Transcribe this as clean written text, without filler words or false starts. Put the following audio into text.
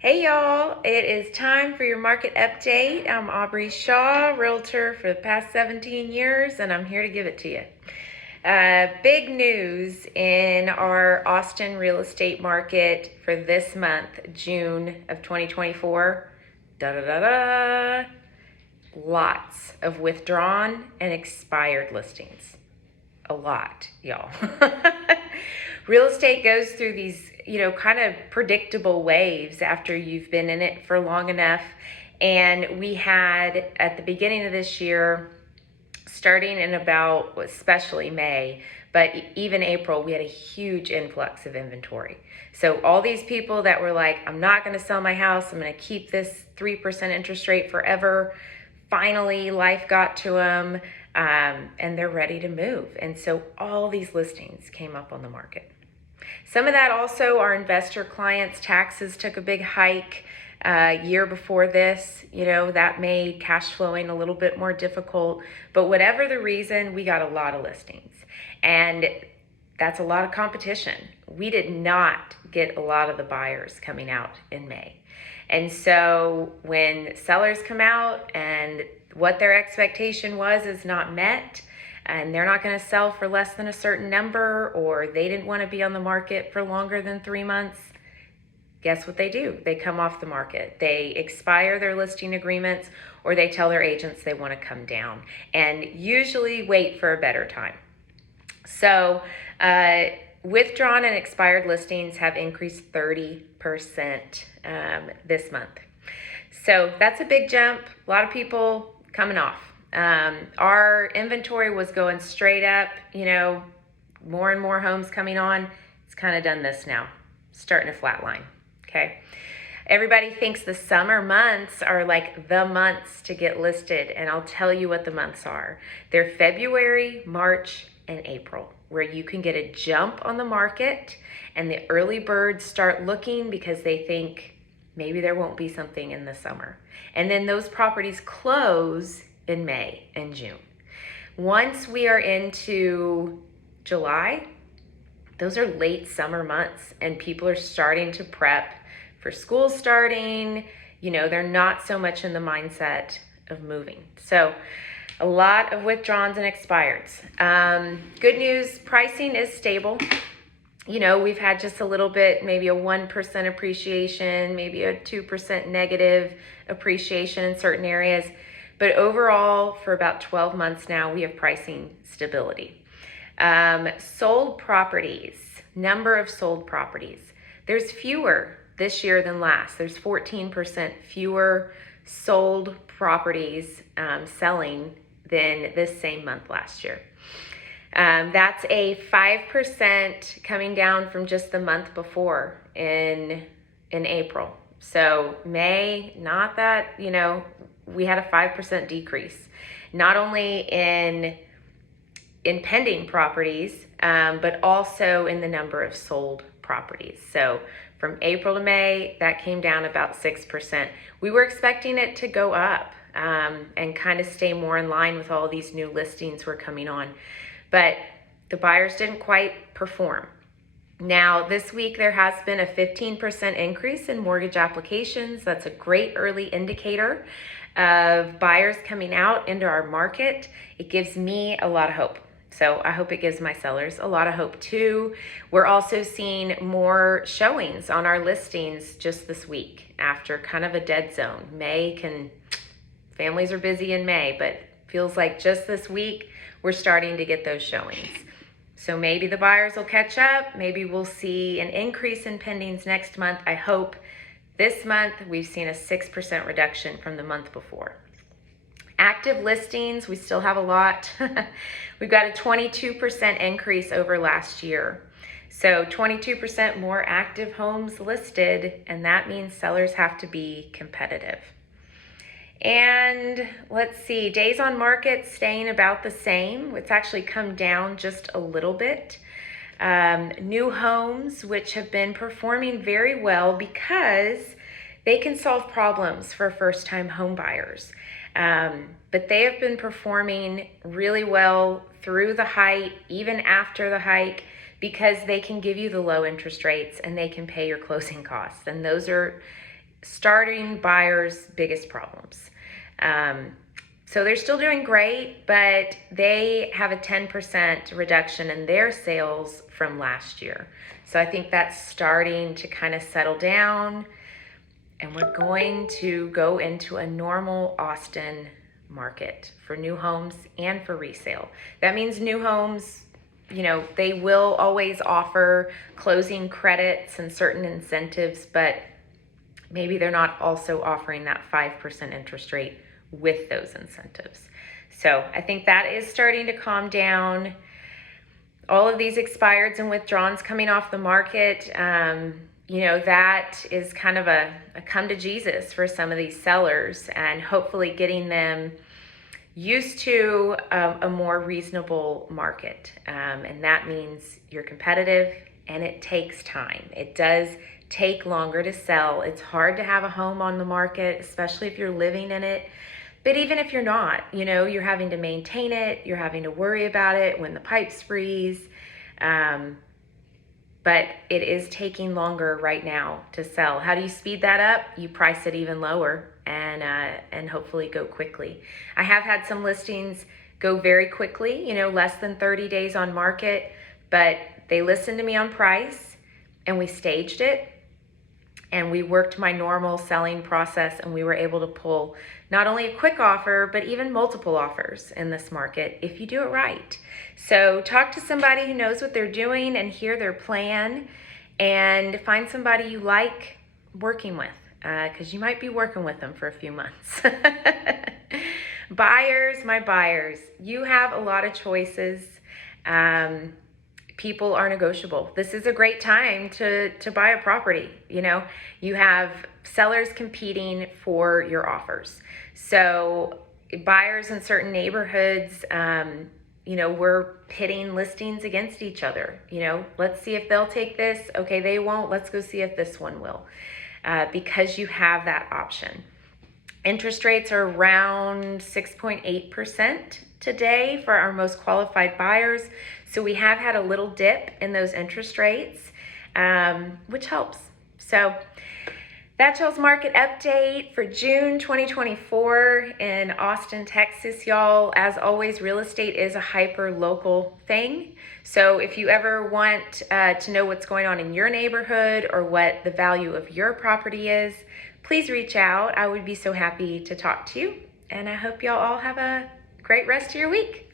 Hey y'all, it is time for your market update. I'm Aubrey Shaw, realtor for the past 17 years, and I'm here to give it to you. Big news in our Austin real estate market for this month, June of 2024. Da da da da. Lots of withdrawn and expired listings. A lot, y'all. Real estate goes through these, kind of predictable waves after you've been in it for long enough. And we had at the beginning of this year, starting in about, especially May, but even April, we had a huge influx of inventory. So all these people that were like, I'm not going to sell my house, I'm going to keep this 3% interest rate forever. Finally, life got to them, and they're ready to move. And so all these listings came up on the market. Some of that also, our investor clients' taxes took a big hike year before this. That made cash flowing a little bit more difficult. But whatever the reason, we got a lot of listings. And that's a lot of competition. We did not get a lot of the buyers coming out in May. And so when sellers come out and what their expectation was is not met, and they're not going to sell for less than a certain number, or they didn't want to be on the market for longer than 3 months, guess what they do? They come off the market. They expire their listing agreements, or they tell their agents they want to come down, and usually wait for a better time. So withdrawn and expired listings have increased 30% this month. So that's a big jump. A lot of people coming off. Our inventory was going straight up, more and more homes coming on. It's kind of done this now, starting to flatline, okay? Everybody thinks the summer months are like the months to get listed, and I'll tell you what the months are. They're February, March, and April, where you can get a jump on the market, and the early birds start looking because they think maybe there won't be something in the summer. And then those properties close in May and June. Once we are into July, those are late summer months, and people are starting to prep for school starting. They're not so much in the mindset of moving. So a lot of withdrawns and expireds. Good news, pricing is stable. We've had just a little bit, maybe a 1% appreciation, maybe a 2% negative appreciation in certain areas. But overall, for about 12 months now, we have pricing stability. Sold properties, number of sold properties. There's fewer this year than last. There's 14% fewer sold properties selling than this same month last year. That's a 5% coming down from just the month before in April. So May, not that, we had a 5% decrease, not only in pending properties, but also in the number of sold properties. So from April to May, that came down about 6%. We were expecting it to go up and kind of stay more in line with all these new listings we're coming on. But the buyers didn't quite perform. Now, this week there has been a 15% increase in mortgage applications. That's a great early indicator of buyers coming out into our market. It gives me a lot of hope. So I hope it gives my sellers a lot of hope too. We're also seeing more showings on our listings just this week after kind of a dead zone. Families are busy in May, but feels like just this week we're starting to get those showings. So maybe the buyers will catch up. Maybe we'll see an increase in pendings next month. I hope. This month we've seen a 6% reduction from the month before. Active listings, we still have a lot. We've got a 22% increase over last year. So 22% more active homes listed, and that means sellers have to be competitive. And let's see, days on market staying about the same. It's actually come down just a little bit. New homes, which have been performing very well because they can solve problems for first-time home buyers. But they have been performing really well through the hike, even after the hike, because they can give you the low interest rates and they can pay your closing costs. And those are starting buyers' biggest problems. So they're still doing great, but they have a 10% reduction in their sales from last year. So I think that's starting to kind of settle down, and we're going to go into a normal Austin market for new homes and for resale. That means new homes, they will always offer closing credits and certain incentives, but maybe they're not also offering that 5% interest rate with those incentives. So I think that is starting to calm down. All of these expireds and withdrawns coming off the market, that is kind of a come to Jesus for some of these sellers, and hopefully getting them used to a more reasonable market. And that means you're competitive, and it takes time. It does take longer to sell. It's hard to have a home on the market, especially if you're living in it. But even if you're not, you're having to maintain it, you're having to worry about it when the pipes freeze. But it is taking longer right now to sell. How do you speed that up? You price it even lower and hopefully go quickly. I have had some listings go very quickly, less than 30 days on market, but they listened to me on price and we staged it. And we worked my normal selling process, and we were able to pull not only a quick offer, but even multiple offers in this market if you do it right. So talk to somebody who knows what they're doing and hear their plan, and find somebody you like working with, because you might be working with them for a few months. My buyers, you have a lot of choices. People are negotiable. This is a great time to buy a property. You have sellers competing for your offers. So buyers in certain neighborhoods, we're pitting listings against each other. Let's see if they'll take this. Okay, they won't. Let's go see if this one will, because you have that option. Interest rates are around 6.8% today for our most qualified buyers. So we have had a little dip in those interest rates, which helps. So that's y'all's market update for June 2024 in Austin, Texas, y'all. As always, real estate is a hyper local thing. So if you ever want to know what's going on in your neighborhood or what the value of your property is, please reach out. I would be so happy to talk to you. And I hope y'all all have a great rest of your week.